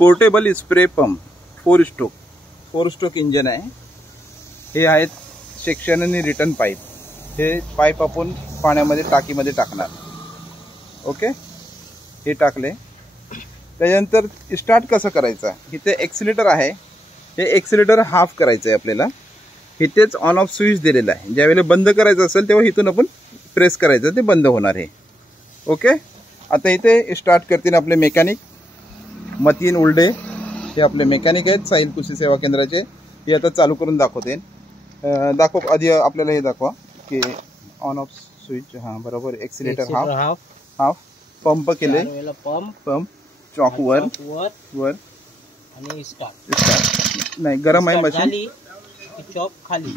Portable spray pump 4 stroke engine आहे। हे आहेत सेक्शन आणि रिटर्न पाईप। हे पाईप आपण पाण्यामध्ये टाकीमध्ये टाकणार। ओके, हे टाकले त्यानंतर स्टार्ट कसं करायचं, इथे एक्सिलेटर आहे, हे एक्सिलेटर हाफ करायचं आहे आपल्याला। इथेच ऑन ऑफ स्विच दिलेला आहे, ज्यावेळेला बंद करायचं असेल तेव्हा इथून आपण प्रेस करायचं, ते बंद होणार आहे। ओके, आता इथे स्टार्ट करतील आपले मेकॅनिक मतीन उल्डे, हे आपले मेकॅनिक आहेत साहिल कृषी सेवा केंद्राचे। हे आता चालू करून दाखवते। दाखव आधी आपल्याला हे दाखवा की ऑन ऑफ स्विच, हां बरोबर, एक्सिलेटर हाफ पंप केले, पंप चॉक वर आणि स्टार्ट नाही, गरम आहे मशीन, चॉक खाली।